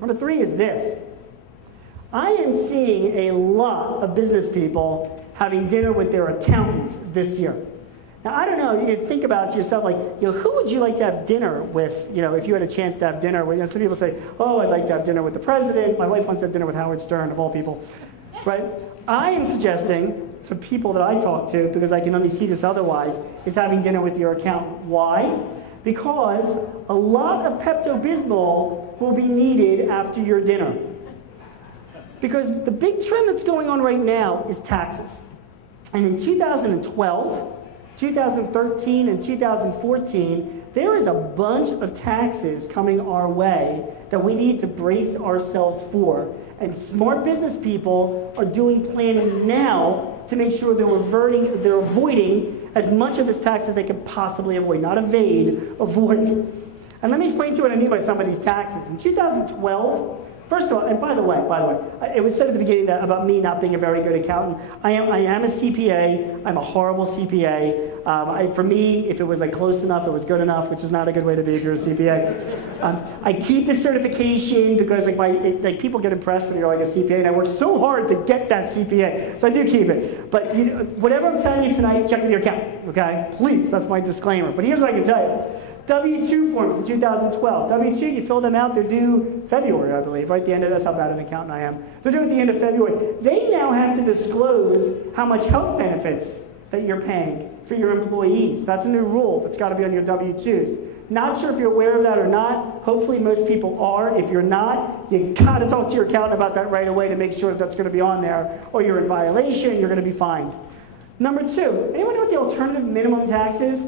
Number three is this. I am seeing a lot of business people having dinner with their accountant this year. Now, I don't know, you think about yourself like, who would you like to have dinner with, if you had a chance to have dinner with? Some people say, oh, I'd like to have dinner with the president. My wife wants to have dinner with Howard Stern, of all people, right? I am suggesting to people that I talk to, because I can only see this otherwise, is having dinner with your accountant. Why? Because a lot of Pepto-Bismol will be needed after your dinner. Because the big trend that's going on right now is taxes. And in 2012, 2013, and 2014, there is a bunch of taxes coming our way that we need to brace ourselves for. And smart business people are doing planning now to make sure they're avoiding as much of this tax as they can possibly avoid. Not evade, avoid. And let me explain to you what I mean by some of these taxes. In 2012, first of all, and by the way, it was said at the beginning about me not being a very good accountant. I am a CPA. I'm a horrible CPA. For me, if it was close enough, it was good enough, which is not a good way to be if you're a CPA. I keep the certification because people get impressed when you're a CPA, and I work so hard to get that CPA, so I do keep it. But whatever I'm telling you tonight, check with your accountant, okay? Please, that's my disclaimer. But here's what I can tell you. W-2 forms in 2012. W-2, you fill them out, they're due February, I believe, right? That's how bad an accountant I am. They're due at the end of February. They now have to disclose how much health benefits that you're paying for your employees. That's a new rule that's got to be on your W-2s. Not sure if you're aware of that or not. Hopefully most people are. If you're not, you got to talk to your accountant about that right away to make sure that's going to be on there, or you're in violation, you're going to be fined. Number two, anyone know what the alternative minimum tax is?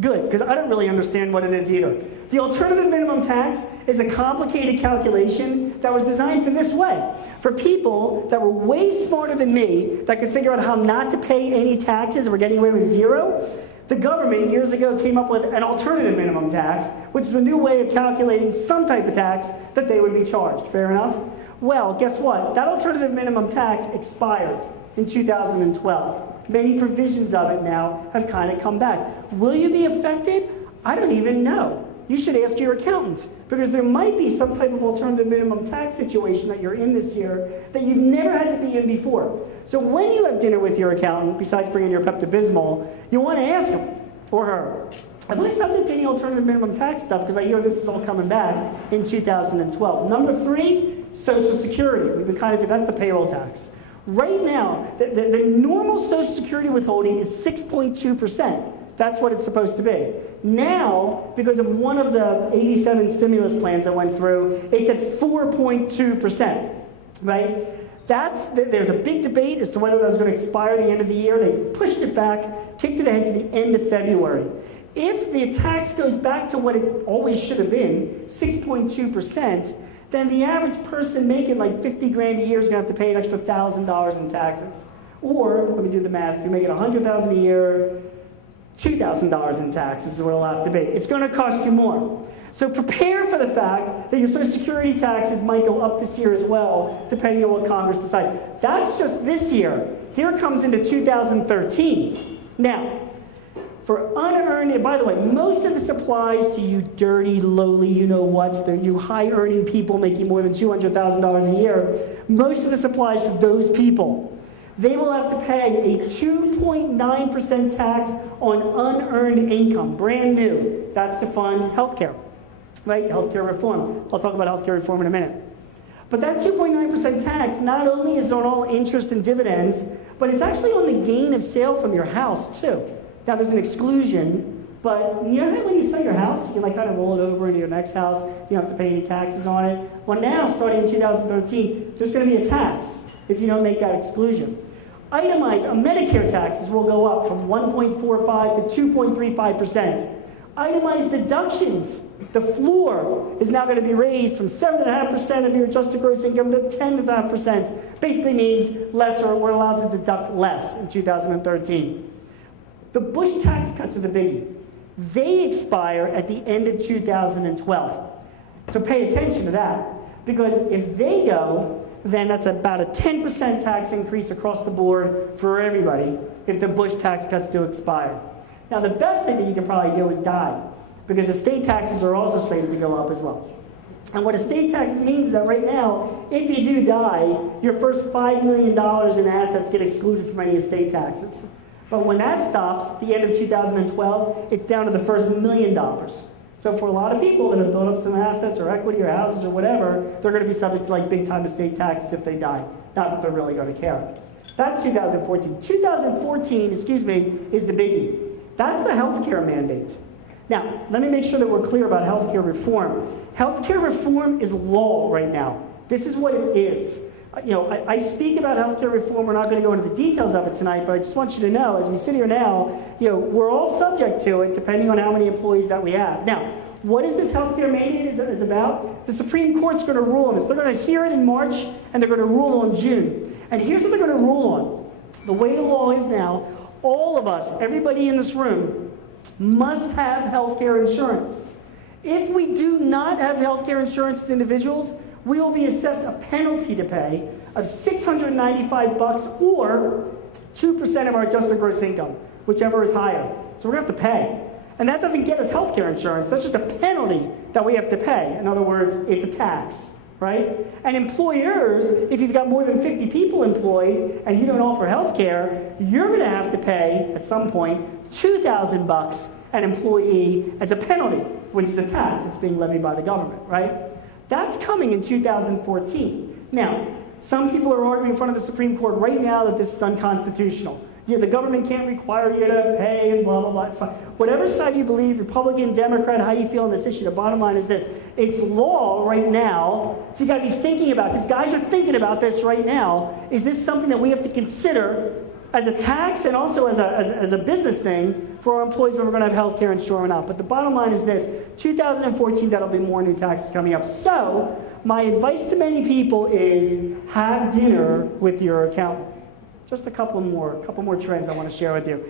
Good, because I don't really understand what it is either. The alternative minimum tax is a complicated calculation that was designed for this way. For people that were way smarter than me, that could figure out how not to pay any taxes and were getting away with zero, the government years ago came up with an alternative minimum tax, which was a new way of calculating some type of tax that they would be charged. Fair enough? Well, guess what? That alternative minimum tax expired in 2012. Many provisions of it now have kind of come back. Will you be affected? I don't even know. You should ask your accountant, because there might be some type of alternative minimum tax situation that you're in this year that you've never had to be in before. So when you have dinner with your accountant, besides bringing your Pepto-Bismol, you want to ask him or her, am I subject to any alternative minimum tax stuff? Because I hear this is all coming back in 2012. Number three, Social Security. We've been kind of saying that's the payroll tax. Right now, the normal Social Security withholding is 6.2%. That's what it's supposed to be. Now, because of one of the 87 stimulus plans that went through, it's at 4.2%, right? There's a big debate as to whether that was going to expire at the end of the year. They pushed it back, kicked it ahead to the end of February. If the tax goes back to what it always should have been, 6.2%, then the average person making like 50 grand a year is going to have to pay an extra $1,000 in taxes. Or, let me do the math, if you're making $100,000 a year, $2,000 in taxes is what it'll have to be. It's going to cost you more. So prepare for the fact that your Social Security taxes might go up this year as well, depending on what Congress decides. That's just this year. Here comes into 2013. Now, for unearned, and by the way, most of this applies to you dirty, lowly, you-know-whats, you high-earning people making more than $200,000 a year. Most of this applies to those people. They will have to pay a 2.9% tax on unearned income, brand new. That's to fund health care, right? Health care reform. I'll talk about health care reform in a minute. But that 2.9% tax not only is on all interest and dividends, but it's actually on the gain of sale from your house, too. Now, there's an exclusion, but you know how when you sell your house, you can kind of roll it over into your next house, you don't have to pay any taxes on it? Well, now, starting in 2013, there's going to be a tax if you don't make that exclusion. Itemized, Medicare taxes will go up from 1.45 to 2.35%. Itemized deductions, the floor is now going to be raised from 7.5% of your adjusted gross income to 10.5%. Basically means we're allowed to deduct less in 2013. The Bush tax cuts are the biggie. They expire at the end of 2012. So pay attention to that, because if they go, then that's about a 10% tax increase across the board for everybody if the Bush tax cuts do expire. Now, the best thing that you can probably do is die, because the state taxes are also slated to go up as well. And what estate taxes means is that right now, if you do die, your first $5 million in assets get excluded from any estate taxes. But when that stops, the end of 2012, it's down to the first $1 million. So for a lot of people that have built up some assets or equity or houses or whatever, they're going to be subject to like big time estate taxes if they die. Not that they're really going to care. That's 2014. 2014, is the biggie. That's the healthcare mandate. Now, let me make sure that we're clear about healthcare reform. Healthcare reform is law right now. This is what it is. I speak about healthcare reform. We're not going to go into the details of it tonight, but I just want you to know, as we sit here now, we're all subject to it depending on how many employees that we have. Now, what is this healthcare mandate is about? The Supreme Court's going to rule on this. They're going to hear it in March, and they're going to rule on June. And here's what they're going to rule on. The way the law is now, all of us, everybody in this room, must have healthcare insurance. If we do not have healthcare insurance as individuals, we will be assessed a penalty to pay of $695 or 2% of our adjusted gross income, whichever is higher. So we're going to have to pay. And that doesn't get us healthcare insurance. That's just a penalty that we have to pay. In other words, it's a tax, right? And employers, if you've got more than 50 people employed and you don't offer healthcare, you're going to have to pay, at some point, $2,000 an employee as a penalty, which is a tax. It's being levied by the government, right? That's coming in 2014. Now, some people are arguing in front of the Supreme Court right now that this is unconstitutional. The government can't require you to pay and blah, blah, blah. It's fine. Whatever side you believe, Republican, Democrat, how you feel on this issue, the bottom line is this. It's law right now, so you got to be thinking about it, because guys are thinking about this right now. Is this something that we have to consider as a tax and also as a business thing for our employees when we're going to have health care insurance or not? But the bottom line is this. 2014, that'll be more new taxes coming up. So my advice to many people is have dinner with your accountant. Just a couple more trends I want to share with you.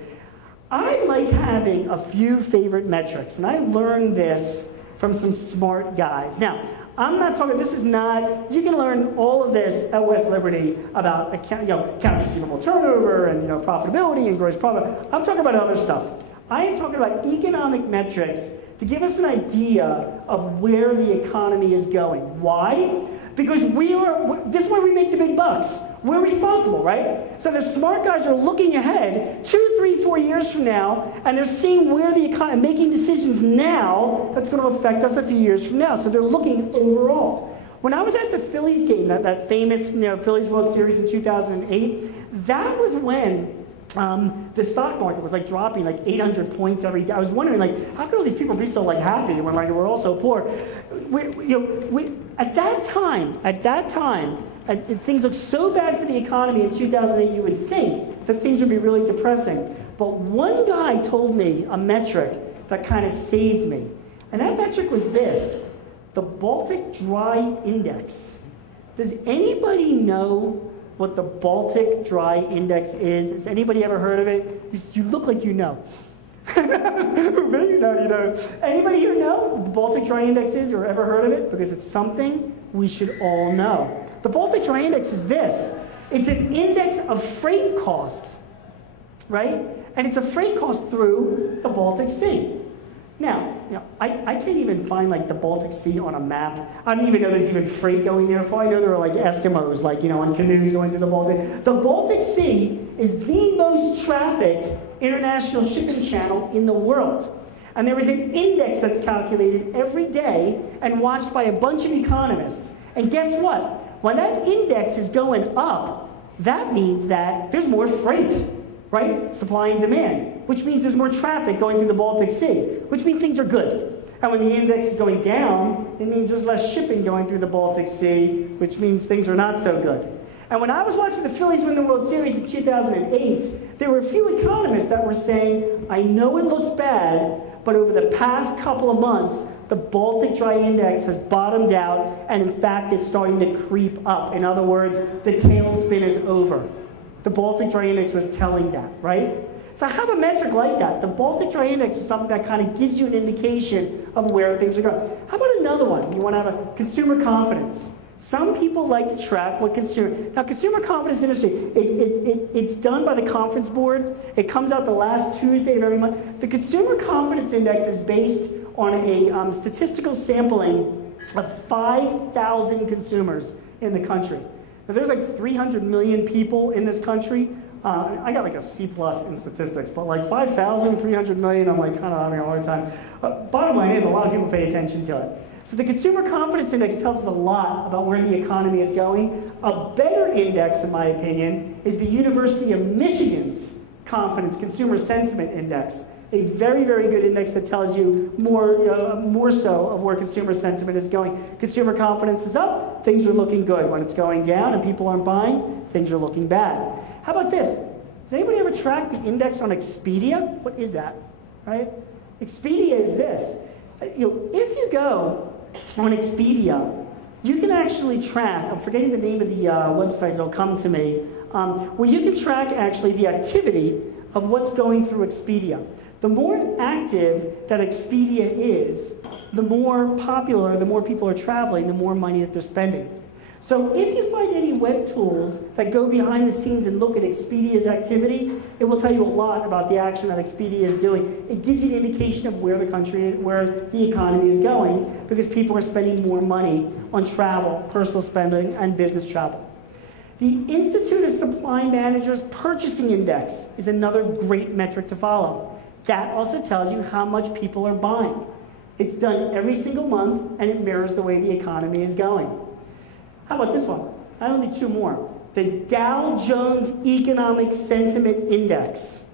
I like having a few favorite metrics, and I learned this from some smart guys. Now, I'm not talking, this is not, you can learn all of this at West Liberty about accounts receivable turnover and profitability and gross profit. I'm talking about other stuff. I am talking about economic metrics to give us an idea of where the economy is going. Why? Because this is where we make the big bucks. We're responsible, right? So the smart guys are looking ahead 2, 3, 4 years from now, and they're seeing where the economy, making decisions now that's going to affect us a few years from now. So they're looking overall. When I was at the Phillies game, that famous Phillies World Series in 2008, that was when the stock market was dropping 800 points every day. I was wondering how could all these people be so happy when we're all so poor? At that time, and things looked so bad for the economy in 2008, you would think that things would be really depressing. But one guy told me a metric that kind of saved me. And that metric was this, the Baltic Dry Index. Does anybody know what the Baltic Dry Index is? Has anybody ever heard of it? You look like you know. Maybe you know. Anybody here know what the Baltic Dry Index is or ever heard of it? Because it's something we should all know. The Baltic Dry Index is this. It's an index of freight costs, right? And it's a freight cost through the Baltic Sea. Now, I can't even find the Baltic Sea on a map. I don't even know there's even freight going there. For I know there are Eskimos, on canoes going through the Baltic. The Baltic Sea is the most trafficked international shipping channel in the world. And there is an index that's calculated every day and watched by a bunch of economists. And guess what? When that index is going up, that means that there's more freight, right? Supply and demand, which means there's more traffic going through the Baltic Sea, which means things are good. And when the index is going down, it means there's less shipping going through the Baltic Sea, which means things are not so good. And when I was watching the Phillies win the World Series in 2008, there were a few economists that were saying, I know it looks bad, but over the past couple of months, the Baltic Dry Index has bottomed out, and in fact, it's starting to creep up. In other words, the tailspin is over. The Baltic Dry Index was telling that, right? So have a metric like that. The Baltic Dry Index is something that kind of gives you an indication of where things are going. How about another one? You want to have a consumer confidence. Some people like to track what consumer confidence industry, it's done by the Conference Board. It comes out the last Tuesday of every month. The Consumer Confidence Index is based on a statistical sampling of 5,000 consumers in the country. Now, there's like 300 million people in this country. I got like a C+ in statistics, but like 5,000, 300 million, I'm like kind of having a hard time. Bottom line is a lot of people pay attention to it. So the Consumer Confidence Index tells us a lot about where the economy is going. A better index, in my opinion, is the University of Michigan's Confidence Consumer Sentiment Index. A very, very good index that tells you more so of where consumer sentiment is going. Consumer confidence is up, things are looking good. When it's going down and people aren't buying, things are looking bad. How about this? Does anybody ever track the index on Expedia? What is that, right? Expedia is this. If you go on Expedia, you can actually track, I'm forgetting the name of the website, it'll come to me, where you can track actually the activity of what's going through Expedia. The more active that Expedia is, the more popular, the more people are traveling, the more money that they're spending. So if you find any web tools that go behind the scenes and look at Expedia's activity, it will tell you a lot about the action that Expedia is doing. It gives you an indication of where the country is, where the economy is going, because people are spending more money on travel, personal spending, and business travel. The Institute of Supply Managers Purchasing Index is another great metric to follow. That also tells you how much people are buying. It's done every single month, and it mirrors the way the economy is going. How about this one? I only need two more. The Dow Jones Economic Sentiment Index.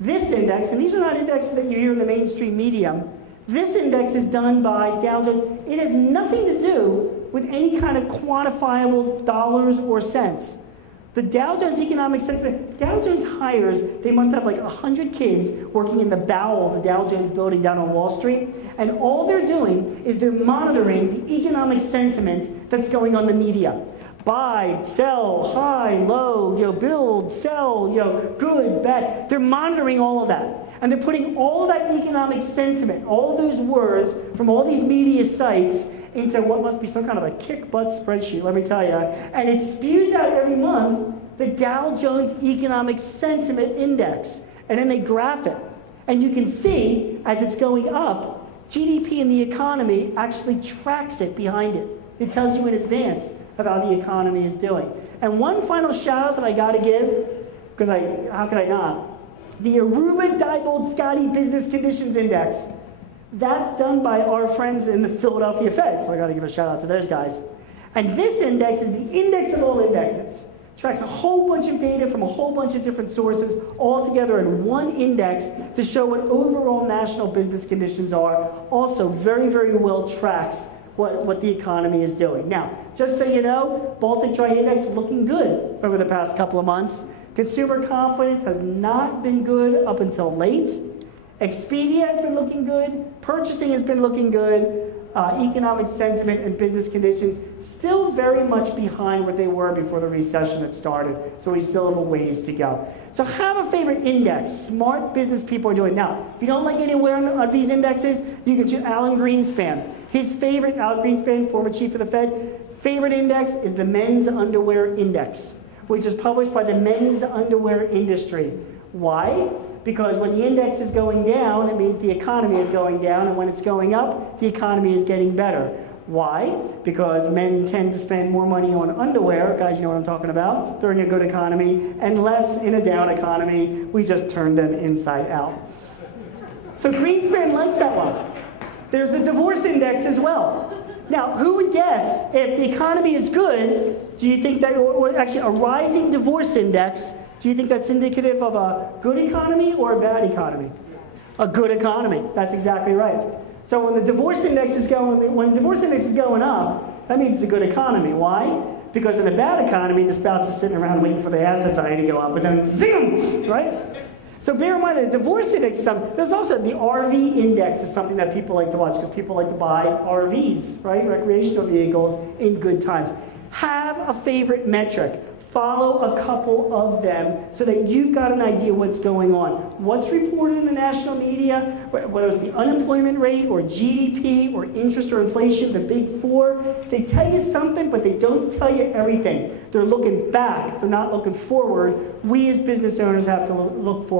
This index, and these are not indexes that you hear in the mainstream media, this index is done by Dow Jones. It has nothing to do with any kind of quantifiable dollars or cents. The Dow Jones Economic Sentiment, Dow Jones hires, they must have like 100 kids working in the bowel of the Dow Jones building down on Wall Street, and all they're doing is they're monitoring the economic sentiment that's going on in the media. Buy, sell, high, low, build, sell, good, bad. They're monitoring all of that. And they're putting all of that economic sentiment, all of those words from all these media sites into what must be some kind of a kick-butt spreadsheet, let me tell you. And it spews out every month the Dow Jones Economic Sentiment Index. And then they graph it. And you can see, as it's going up, GDP in the economy actually tracks it behind it. It tells you in advance of how the economy is doing. And one final shout-out that I got to give, because how could I not? The Aruba Diebold Scotty Business Conditions Index. That's done by our friends in the Philadelphia Fed, so I got to give a shout out to those guys. And this index is the index of all indexes. It tracks a whole bunch of data from a whole bunch of different sources all together in one index to show what overall national business conditions are. Also very, very well tracks what the economy is doing. Now, just so you know, Baltic Dry Index is looking good over the past couple of months. Consumer confidence has not been good up until late. Expedia has been looking good, purchasing has been looking good, economic sentiment and business conditions still very much behind what they were before the recession had started, so we still have a ways to go. So have a favorite index smart business people are doing. Now, if you don't like anywhere of these indexes, you can choose Alan Greenspan. His favorite, Alan Greenspan, former chief of the Fed, favorite index is the Men's Underwear Index, which is published by the men's underwear industry. Why? Because when the index is going down, it means the economy is going down, and when it's going up, the economy is getting better. Why? Because men tend to spend more money on underwear, guys, you know what I'm talking about, during a good economy, and less in a down economy. We just turn them inside out. So Greenspan likes that one. There's the divorce index as well. Now, who would guess if the economy is good, do you think that, or actually a rising divorce index, do you think that's indicative of a good economy or a bad economy? A good economy. That's exactly right. So when the divorce index is going up, that means it's a good economy. Why? Because in a bad economy, the spouse is sitting around waiting for the asset value to go up, and then zoom, right? So bear in mind that the divorce index is something. There's also the RV index is something that people like to watch because people like to buy RVs, right? Recreational vehicles in good times. Have a favorite metric. Follow a couple of them so that you've got an idea what's going on. What's reported in the national media, whether it's the unemployment rate or GDP or interest or inflation, the big four, they tell you something, but they don't tell you everything. They're looking back. They're not looking forward. We as business owners have to look forward.